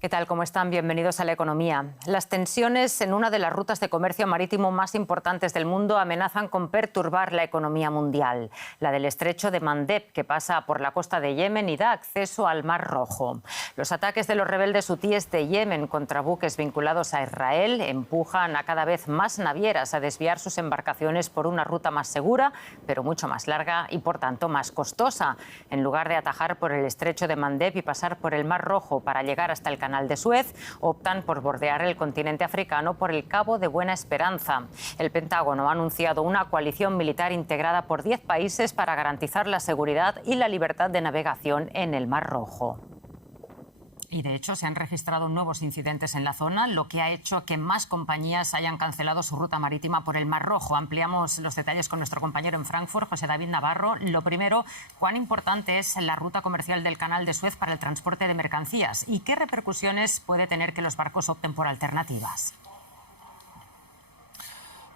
¿Qué tal? ¿Cómo están? Bienvenidos a La Economía. Las tensiones en una de las rutas de comercio marítimo más importantes del mundo amenazan con perturbar la economía mundial. La del estrecho de Mandeb, que pasa por la costa de Yemen y da acceso al Mar Rojo. Los ataques de los rebeldes hutíes de Yemen contra buques vinculados a Israel empujan a cada vez más navieras a desviar sus embarcaciones por una ruta más segura, pero mucho más larga y, por tanto, más costosa. En lugar de atajar por el estrecho de Mandeb y pasar por el Mar Rojo para llegar hasta el Canal de Suez, optan por bordear el continente africano por el Cabo de Buena Esperanza. El Pentágono ha anunciado una coalición militar integrada por 10 países para garantizar la seguridad y la libertad de navegación en el Mar Rojo. Y de hecho se han registrado nuevos incidentes en la zona, lo que ha hecho que más compañías hayan cancelado su ruta marítima por el Mar Rojo. Ampliamos los detalles con nuestro compañero en Frankfurt, José David Navarro. Lo primero, ¿cuán importante es la ruta comercial del Canal de Suez para el transporte de mercancías? ¿Y qué repercusiones puede tener que los barcos opten por alternativas?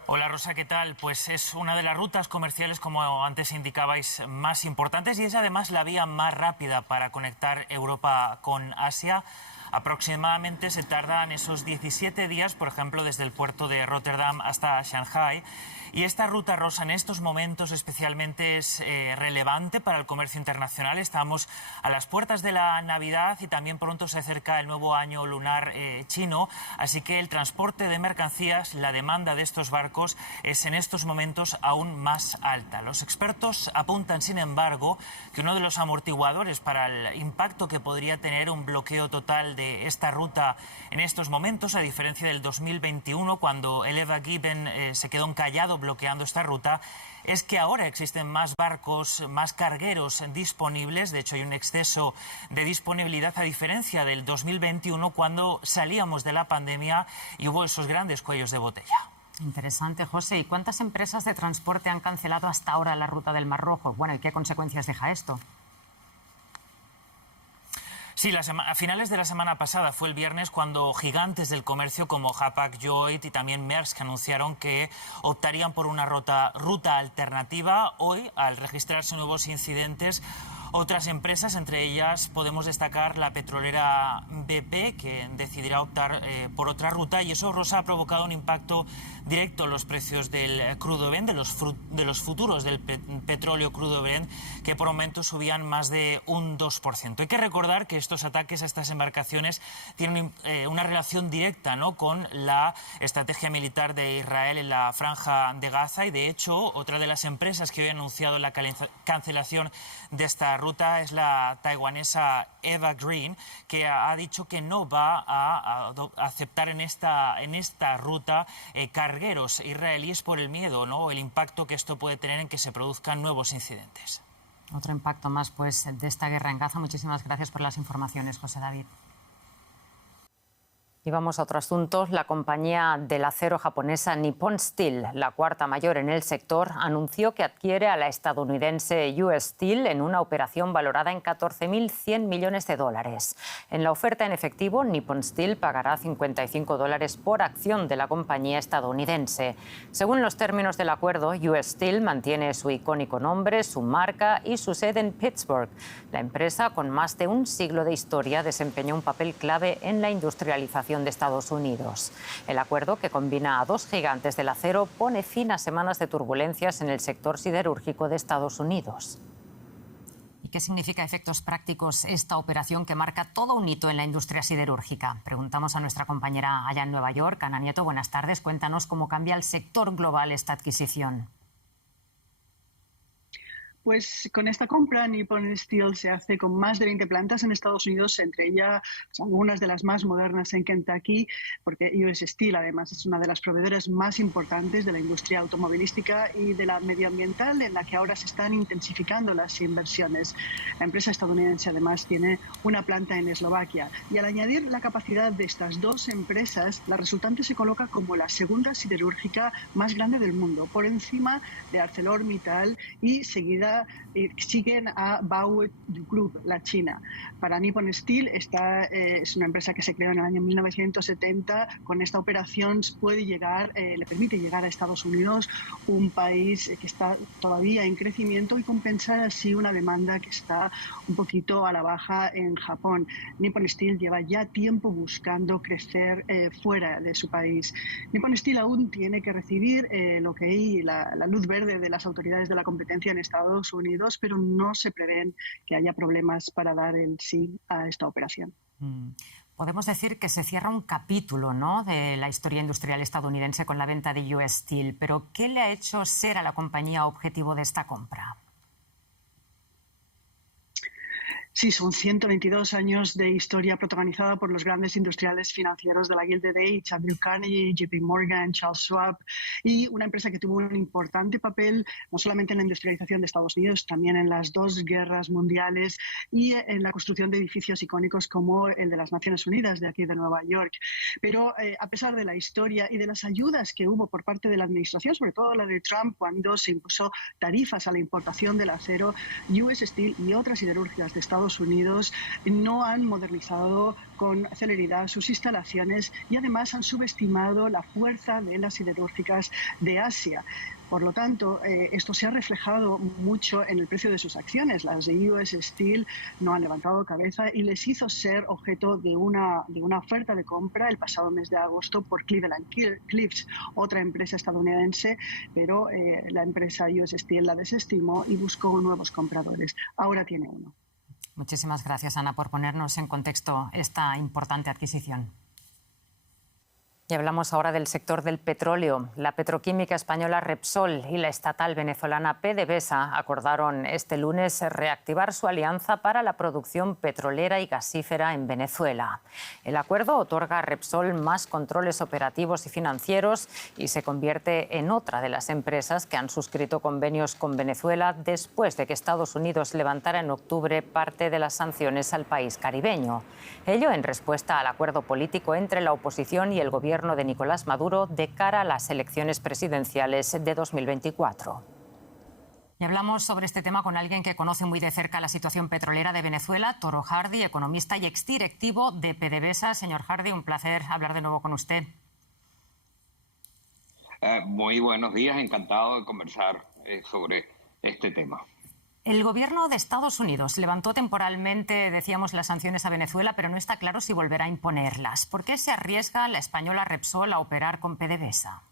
Hola Rosa, ¿qué tal? Pues es una de las rutas comerciales, como antes indicabais, más importantes y es además la vía más rápida para conectar Europa con Asia. Aproximadamente se tardan esos 17 días, por ejemplo, desde el puerto de Rotterdam hasta Shanghái. Y esta ruta, Rosa, en estos momentos especialmente es relevante para el comercio internacional. Estamos a las puertas de la Navidad y también pronto se acerca el nuevo año lunar chino. Así que el transporte de mercancías, la demanda de estos barcos es en estos momentos aún más alta. Los expertos apuntan, sin embargo, que uno de los amortiguadores para el impacto que podría tener un bloqueo total de esta ruta en estos momentos, a diferencia del 2021, cuando el Eva Given se quedó encallado bloqueando esta ruta, es que ahora existen más barcos, más cargueros disponibles. De hecho, hay un exceso de disponibilidad, a diferencia del 2021, cuando salíamos de la pandemia y hubo esos grandes cuellos de botella. Interesante, José. ¿Y cuántas empresas de transporte han cancelado hasta ahora la ruta del Mar Rojo? Bueno, ¿y qué consecuencias deja esto? Sí, a finales de la semana pasada, fue el viernes, cuando gigantes del comercio como Hapag-Lloyd y también Maersk anunciaron que optarían por una ruta alternativa. Hoy, al registrarse nuevos incidentes, otras empresas, entre ellas podemos destacar la petrolera BP, que decidirá optar por otra ruta, y eso, Rosa, ha provocado un impacto directo en los precios del crudo Brent, de los futuros del petróleo crudo Brent, que por momento subían más de un 2%. Hay que recordar que estos ataques a estas embarcaciones tienen una relación directa, ¿no?, con la estrategia militar de Israel en la Franja de Gaza, y de hecho otra de las empresas que hoy ha anunciado la cancelación de esta ruta es la taiwanesa Evergreen, que ha dicho que no va a aceptar en esta ruta cargueros israelíes por el miedo, ¿no?, el impacto que esto puede tener en que se produzcan nuevos incidentes. Otro impacto más, pues, de esta guerra en Gaza. Muchísimas gracias por las informaciones, José David. Y vamos a otro asunto. La compañía del acero japonesa Nippon Steel, la cuarta mayor en el sector, anunció que adquiere a la estadounidense US Steel en una operación valorada en 14.100 millones de dólares. En la oferta en efectivo, Nippon Steel pagará $55 por acción de la compañía estadounidense. Según los términos del acuerdo, US Steel mantiene su icónico nombre, su marca y su sede en Pittsburgh. La empresa, con más de un siglo de historia, desempeñó un papel clave en la industrialización de Estados Unidos. El acuerdo, que combina a dos gigantes del acero, pone fin a semanas de turbulencias en el sector siderúrgico de Estados Unidos. ¿Y qué significa a efectos prácticos esta operación que marca todo un hito en la industria siderúrgica? Preguntamos a nuestra compañera allá en Nueva York, Ana Nieto. Buenas tardes. Cuéntanos cómo cambia el sector global esta adquisición. Pues con esta compra, Nippon Steel se hace con más de 20 plantas en Estados Unidos, entre ellas algunas de las más modernas en Kentucky, porque US Steel además es una de las proveedoras más importantes de la industria automovilística y de la medioambiental, en la que ahora se están intensificando las inversiones. La empresa estadounidense además tiene una planta en Eslovaquia, y al añadir la capacidad de estas dos empresas, la resultante se coloca como la segunda siderúrgica más grande del mundo, por encima de ArcelorMittal y seguida ahora siguen a Baowu Group, la China. Para Nippon Steel, esta es una empresa que se creó en el año 1970. Con esta operación le permite llegar a Estados Unidos, un país que está todavía en crecimiento, y compensar así una demanda que está un poquito a la baja en Japón. Nippon Steel lleva ya tiempo buscando crecer fuera de su país. Nippon Steel aún tiene que recibir la luz verde de las autoridades de la competencia en Estados Unidos, pero no se prevén que haya problemas para dar el sí a esta operación. Podemos decir que se cierra un capítulo, ¿no?, de la historia industrial estadounidense con la venta de US Steel, pero ¿qué le ha hecho ser a la compañía objetivo de esta compra? Sí, son 122 años de historia protagonizada por los grandes industriales financieros de la Gilded Age, Andrew Carnegie, JP Morgan, Charles Schwab, y una empresa que tuvo un importante papel no solamente en la industrialización de Estados Unidos, también en las dos guerras mundiales y en la construcción de edificios icónicos como el de las Naciones Unidas de aquí de Nueva York. Pero a pesar de la historia y de las ayudas que hubo por parte de la administración, sobre todo la de Trump, cuando se impuso tarifas a la importación del acero, US Steel y otras siderúrgicas de Estados Unidos no han modernizado con celeridad sus instalaciones y además han subestimado la fuerza de las siderúrgicas de Asia. Por lo tanto, esto se ha reflejado mucho en el precio de sus acciones. Las de US Steel no han levantado cabeza y les hizo ser objeto de una oferta de compra el pasado mes de agosto por Cleveland Cliffs, otra empresa estadounidense, pero la empresa US Steel la desestimó y buscó nuevos compradores. Ahora tiene uno. Muchísimas gracias, Ana, por ponernos en contexto esta importante adquisición. Y hablamos ahora del sector del petróleo. La petroquímica española Repsol y la estatal venezolana PDVSA acordaron este lunes reactivar su alianza para la producción petrolera y gasífera en Venezuela. El acuerdo otorga a Repsol más controles operativos y financieros y se convierte en otra de las empresas que han suscrito convenios con Venezuela después de que Estados Unidos levantara en octubre parte de las sanciones al país caribeño. Ello en respuesta al acuerdo político entre la oposición y el gobierno de Nicolás Maduro de cara a las elecciones presidenciales de 2024. Y hablamos sobre este tema con alguien que conoce muy de cerca la situación petrolera de Venezuela, Toro Hardy, economista y exdirectivo de PDVSA. Señor Hardy, un placer hablar de nuevo con usted. Muy buenos días, encantado de conversar sobre este tema. El gobierno de Estados Unidos levantó temporalmente, decíamos, las sanciones a Venezuela, pero no está claro si volverá a imponerlas. ¿Por qué se arriesga la española Repsol a operar con PDVSA?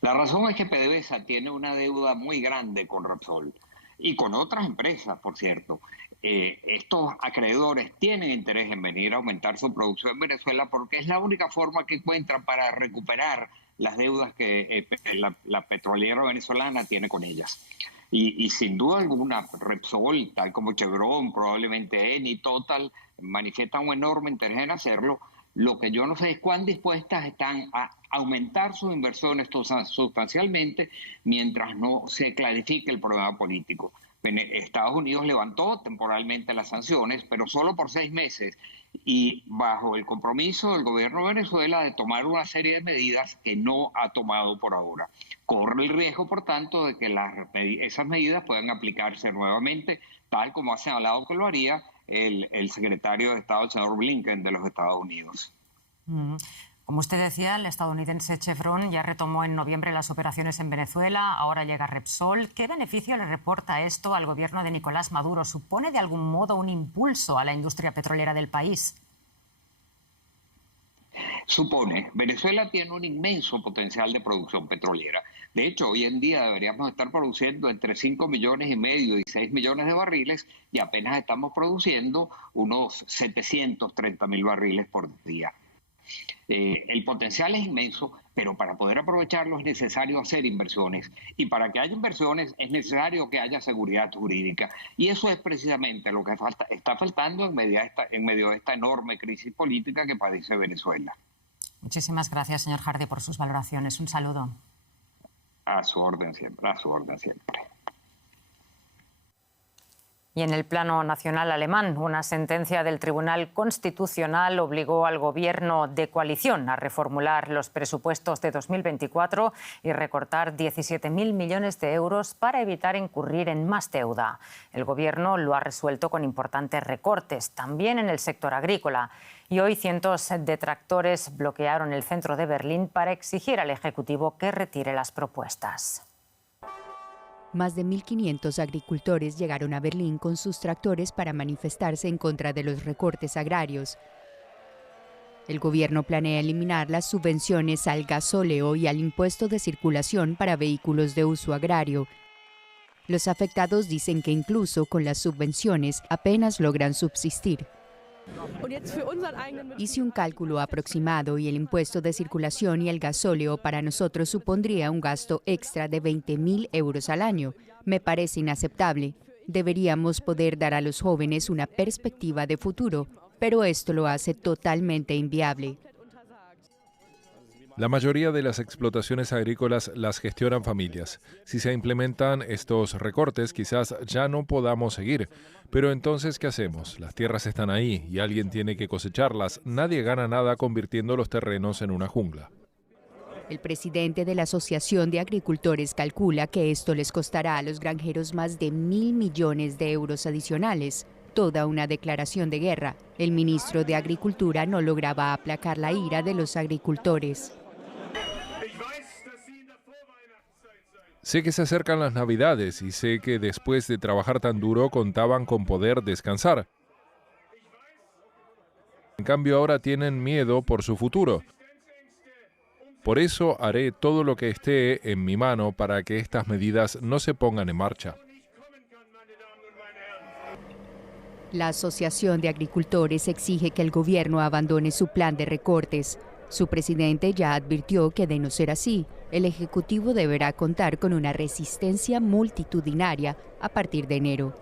La razón es que PDVSA tiene una deuda muy grande con Repsol y con otras empresas, por cierto. Estos acreedores tienen interés en venir a aumentar su producción en Venezuela porque es la única forma que encuentran para recuperar las deudas que la petrolera venezolana tiene con ellas. Y sin duda alguna, Repsol, tal como Chevron, probablemente Eni, Total, manifiestan un enorme interés en hacerlo. Lo que yo no sé es cuán dispuestas están a aumentar sus inversiones sustancialmente mientras no se clarifique el problema político. Estados Unidos levantó temporalmente las sanciones, pero solo por 6 meses y bajo el compromiso del gobierno de Venezuela de tomar una serie de medidas que no ha tomado por ahora. Corre el riesgo, por tanto, de que esas medidas puedan aplicarse nuevamente, tal como ha señalado que lo haría el secretario de Estado, el señor Blinken, de los Estados Unidos. Como usted decía, el estadounidense Chevron ya retomó en noviembre las operaciones en Venezuela, ahora llega Repsol. ¿Qué beneficio le reporta esto al gobierno de Nicolás Maduro? ¿Supone de algún modo un impulso a la industria petrolera del país? Supone. Venezuela tiene un inmenso potencial de producción petrolera. De hecho, hoy en día deberíamos estar produciendo entre 5,5 millones y 6 millones de barriles y apenas estamos produciendo unos 730,000 barriles por día. El potencial es inmenso, pero para poder aprovecharlo es necesario hacer inversiones. Y para que haya inversiones es necesario que haya seguridad jurídica. Y eso es precisamente lo que está faltando en medio de esta enorme crisis política que padece Venezuela. Muchísimas gracias, señor Hardy, por sus valoraciones. Un saludo. A su orden siempre, a su orden siempre. Y en el plano nacional alemán, una sentencia del Tribunal Constitucional obligó al gobierno de coalición a reformular los presupuestos de 2024 y recortar 17.000 millones de euros para evitar incurrir en más deuda. El gobierno lo ha resuelto con importantes recortes, también en el sector agrícola. Y hoy cientos de tractores bloquearon el centro de Berlín para exigir al Ejecutivo que retire las propuestas. Más de 1.500 agricultores llegaron a Berlín con sus tractores para manifestarse en contra de los recortes agrarios. El gobierno planea eliminar las subvenciones al gasóleo y al impuesto de circulación para vehículos de uso agrario. Los afectados dicen que incluso con las subvenciones apenas logran subsistir. Hice un cálculo aproximado y el impuesto de circulación y el gasóleo para nosotros supondría un gasto extra de 20.000 euros al año. Me parece inaceptable. Deberíamos poder dar a los jóvenes una perspectiva de futuro, pero esto lo hace totalmente inviable. La mayoría de las explotaciones agrícolas las gestionan familias. Si se implementan estos recortes, quizás ya no podamos seguir. Pero entonces, ¿qué hacemos? Las tierras están ahí y alguien tiene que cosecharlas. Nadie gana nada convirtiendo los terrenos en una jungla. El presidente de la Asociación de Agricultores calcula que esto les costará a los granjeros más de 1.000 millones de euros adicionales. Toda una declaración de guerra. El ministro de Agricultura no lograba aplacar la ira de los agricultores. Sé que se acercan las Navidades y sé que después de trabajar tan duro contaban con poder descansar. En cambio ahora tienen miedo por su futuro. Por eso haré todo lo que esté en mi mano para que estas medidas no se pongan en marcha. La Asociación de Agricultores exige que el gobierno abandone su plan de recortes. Su presidente ya advirtió que de no ser así, el Ejecutivo deberá contar con una resistencia multitudinaria a partir de enero.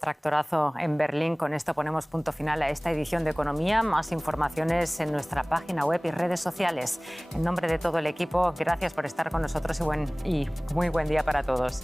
Tractorazo en Berlín. Con esto ponemos punto final a esta edición de Economía. Más informaciones en nuestra página web y redes sociales. En nombre de todo el equipo, gracias por estar con nosotros y muy buen día para todos.